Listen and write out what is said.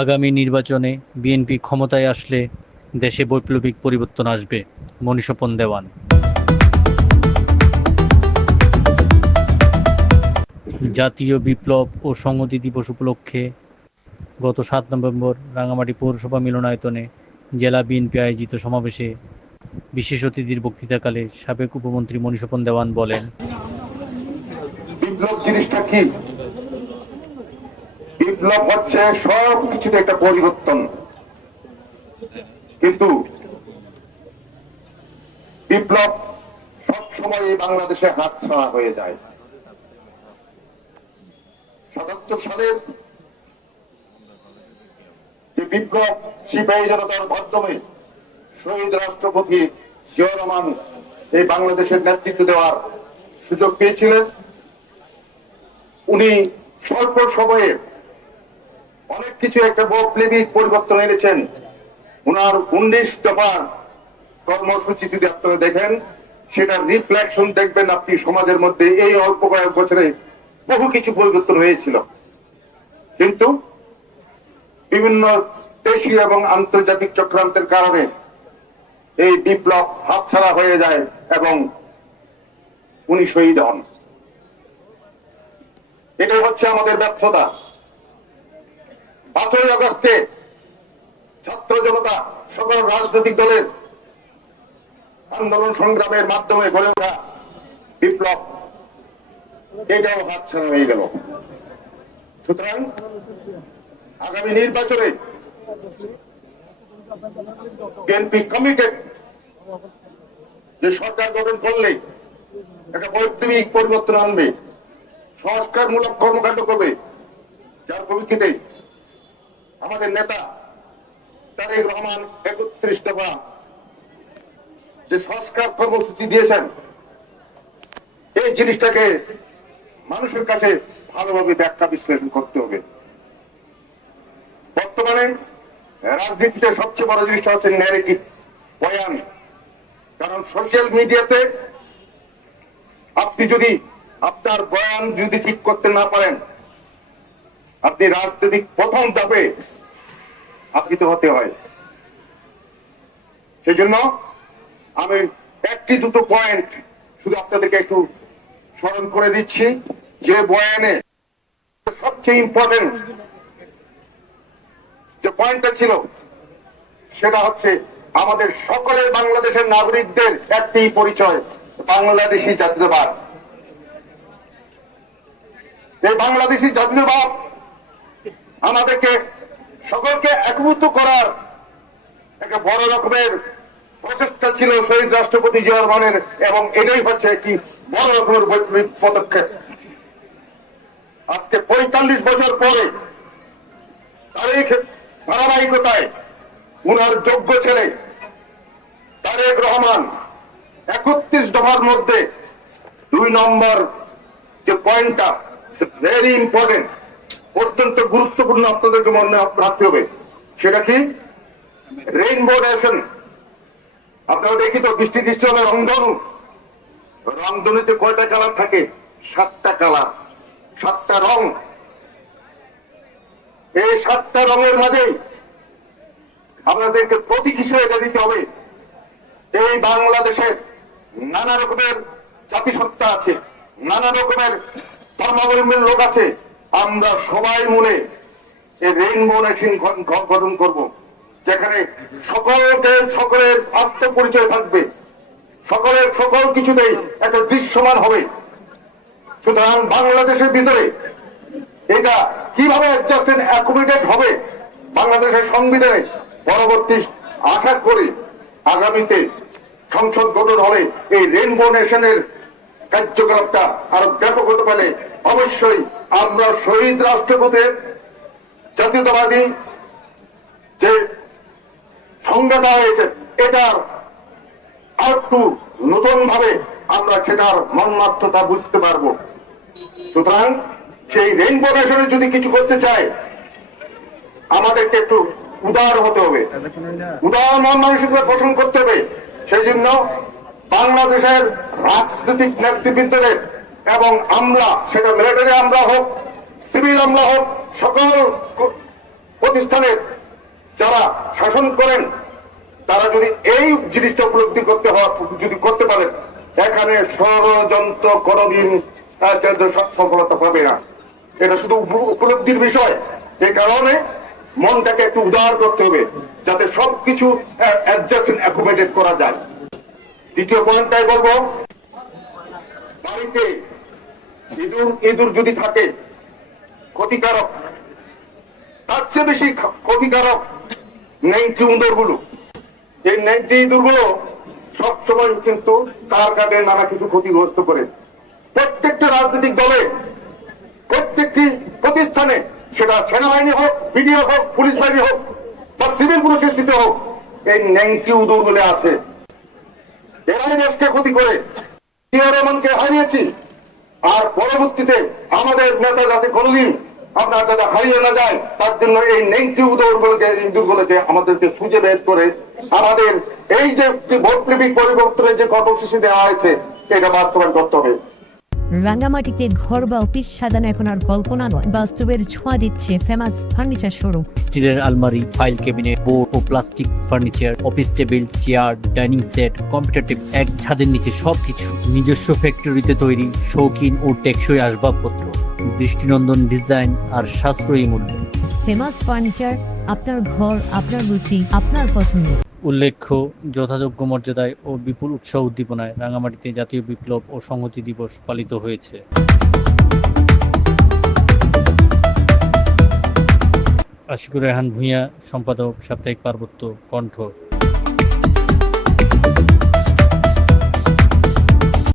আগামী নির্বাচনে বিএনপি ক্ষমতায় আসলে দেশে বৈপ্লবিক পরিবর্তন আসবে মনীষপন দেওয়ান জাতীয় বিপ্লব ও সংহতি দিবস উপলক্ষে গত সাত নভেম্বর রাঙামাটি পৌরসভা মিলনায়তনে জেলা বিএনপি আয়োজিত সমাবেশে বিশেষ অতিথির বক্তৃতাকালে সাবেক উপমন্ত্রী মনীষপন দেওয়ান বলেন, বিপ্লব জিনিসটা কি? বিপ্লব হচ্ছে সব কিছুতে একটা পরিবর্তন। কিন্তু বিপ্লব সবসময় এই বাংলাদেশে হাত ছাড়া হয়ে যায়। সাতাত্তর সালের যে বিপ্লব, সিপাহী জনতার মাধ্যমে শহীদ রাষ্ট্রপতি জিয়া এই বাংলাদেশের নেতৃত্ব দেওয়ার সুযোগ পেয়েছিলেন। উনি স্বল্প সময়ে অনেক কিছু একটা বৈপ্লবিক পরিবর্তন এনেছেন। উনার উনিশ দফা কর্মসূচি যদি আপনারা দেখেন, সেটার রিফ্লেকশন দেখবেন আপনি সমাজের মধ্যে এই অল্প কয়েক বছরে বহু কিছু পরিবর্তন হয়েছিল। কিন্তু বিভিন্ন দেশীয় এবং আন্তর্জাতিক চক্রান্তের কারণে এই বিপ্লব হাতছাড়া হয়ে যায় এবং উনি শহীদ হন। এটাই হচ্ছে আমাদের ব্যর্থতা। পাঁচই আগস্টে ছাত্র জনতা সকল রাজনৈতিক দলের আন্দোলন সংগ্রামের মাধ্যমে গড়ে ওঠা বিপ্লব, এটাও হাতছাড়া হয়ে গেল। সুতরাং আগামী নির্বাচনে বিএনপি কমিটেড যে সরকার গঠন করলে একটা বৈপ্লবিক পরিবর্তন আনবে, সংস্কারমূলক কর্মকাণ্ড করবে, যার পরিপ্রেক্ষিতে আমাদের নেতা তারেক রহমান একত্রিশ দফা যে সংস্কার কর্মসূচি দিয়েছেন, এই জিনিসটাকে মানুষের কাছে ভালোভাবে ব্যাখ্যা বিশ্লেষণ করতে হবে। বর্তমানে রাজনীতিতে সবচেয়ে বড় জিনিসটা হচ্ছে ন্যারেটিভ বয়ান। কারণ সোশ্যাল মিডিয়াতে আপনি যদি আপনার বয়ান যদি ঠিক করতে না পারেন আপনি রাজনৈতিক প্রথম ধাপে আপ্রিত হতে হয়। সেই জন্য আমি একটি দুটো পয়েন্ট শুধু আপনাদেরকে একটু স্মরণ করে দিচ্ছি, যে বয়ানে সবচেয়ে ইম্পর্টেন্ট যে পয়েন্টটা ছিল, সেটা হচ্ছে আমাদের সকলের বাংলাদেশের নাগরিকদের একটি পরিচয়, বাংলাদেশি জাতীয়বাদ। এই বাংলাদেশি জাতীয়বাদ আমাদেরকে সকলকে একভূত করার একটা বড় রকমের প্রচেষ্টা ছিল শহীদ রাষ্ট্রপতি জিয়া রহমানের, এবং এটাই হচ্ছে একটি বড় রকমের বৈপ্লবিক পদক্ষেপ। আজকে পঁয়তাল্লিশ বছর পরে তারিখ ধারাবাহিকতায় উনার যোগ্য ছেলে তারেক রহমান একত্রিশ দফার মধ্যে দুই নম্বর যে পয়েন্টটা ভেরি ইম্পর্টেন্ট অত্যন্ত গুরুত্বপূর্ণ আপনাদেরকে মনে রাখতে হবে। সেটা কি? রেইনবো নেশন আপনারা দেখি তো, বৃষ্টি দৃষ্টি হলে রংধনু। রংধনুতে কয়টা কালার থাকে? সাতটা কালার। সাতটা রং। এই সাতটা রঙের মাঝেই আপনাদেরকে প্রতীক হিসেবে এটা দিতে হবে। এই বাংলাদেশের নানা রকমের জাতিসত্তা আছে, নানা রকমের ধর্মাবলম্বীর লোক আছে। আমরা সবাই মনে এই রেইনবো নেশন গঠন করব, যেখানে সকলকে সকলের আত্মপরিচয় থাকবে। সকলের সকল কিছুতেই একটা দৃশ্যমান হবে। সুতরাং বাংলাদেশের ভিতরে এটা কীভাবে অ্যাডজাস্টেড অ্যাকোমোডেট হবে, বাংলাদেশের সংবিধানে পরবর্তী আশা করি আগামীতে সংসদ গঠন হলে এই রেনবো নেশনের কার্যকলাপটা আরও ব্যাপক হতে পারে। অবশ্যই আমরা শহীদ রাষ্ট্রপতির জাতীয়তাবাদী যে সংজ্ঞাটা হয়েছে এটার আর একটু নতুন ভাবে আমরা সেটার মর্মার্থতা বুঝতে পারব। সুতরাং সেই রেইনবো নেশনে যদি কিছু করতে চায়, আমাদেরকে একটু উদার হতে হবে। উদার মন মানসিকতা পোষণ করতে হবে। সেই জন্য বাংলাদেশের রাজনৈতিক নেতৃবৃন্দদের এবং আমলা, সেটা মিলিটারি আমলা হোক সিভিল আমলা হোক, সকল প্রতিষ্ঠানের যারা শাসন করেন, তারা যদি এই জিনিসটা উপলব্ধি করতে হওয়া যদি করতে পারেন, এখানে ষড়যন্ত্র কোনদিন সফলতা পাবে না। এটা শুধু উপলব্ধির বিষয়। এই কারণে মনটাকে একটু উদার করতে হবে, যাতে সবকিছু অ্যাডজাস্ট অ্যাকোমোডেট করা যায়। দ্বিতীয় পয়েন্টটাই বলব বাড়িতে ইঁদুর ইঁদুর যদি থাকে, ক্ষতিকারক। তার চেয়ে বেশি ক্ষতিকারক নেংটি ইঁদুরগুলো এই নেংটি ইঁদুরগুলো সবসময় কিন্তু তার কাটে নানা কিছু ক্ষতিগ্রস্ত করে। প্রত্যেকটা রাজনৈতিক দলে, প্রত্যেকটি প্রতিষ্ঠানে, সেটা সেনাবাহিনী হোক, বিডিও হোক, পুলিশ বাহিনী হোক, বা সিভিল প্রতিষ্ঠিত হোক, এই নেংটি উদুরগুলো আছে। এরাই দেশকে ক্ষতি করে। রহমানকে হারিয়েছি। আর পরবর্তীতে আমাদের নেতা যাতে কোনোদিন আপনার যাতে হারিয়ে না যায় তার জন্য এই নেংটি উদরগুলোকে ইন্দুরগুলোকে আমাদেরকে খুঁজে বের করে আমাদের এই যে ভোট পরিবর্তনের যে কর্মসূচি দেওয়া হয়েছে, সেটা বাস্তবায়ন করতে হবে। রাঙ্গামাটিতে ঘর বা অফিস সাজানো এখন আর কল্পনা নয়। বাস্তবের ছোঁয়া দিচ্ছে ফেমাস ফার্নিচার শোরুম। স্টিলের আলমারি ফাইল ক্যাবিনেট বোর্ড ও plastic furniture office table chair dining set computer table এক ছাদের নিচে সবকিছু নিজস্ব ফ্যাক্টরিতে তৈরি শৌখিন ও টেকসই আসবাবপত্র দৃষ্টিনন্দন ডিজাইন আর সাশ্রয়ী মূল্যে। ফেমাস ফার্নিচার আপনার ঘর আপনার রুচি আপনার পছন্দ। উল্লেখ্য, যথাযোগ্য মর্যাদায় ও বিপুল উৎসাহ উদ্দীপনায় রাঙামাটিতে জাতীয় বিপ্লব ও সংহতি দিবস পালিত হয়েছে। আশিকুর রেহান ভূঁইয়া, সম্পাদক সাপ্তাহিক পার্বত্য কণ্ঠ।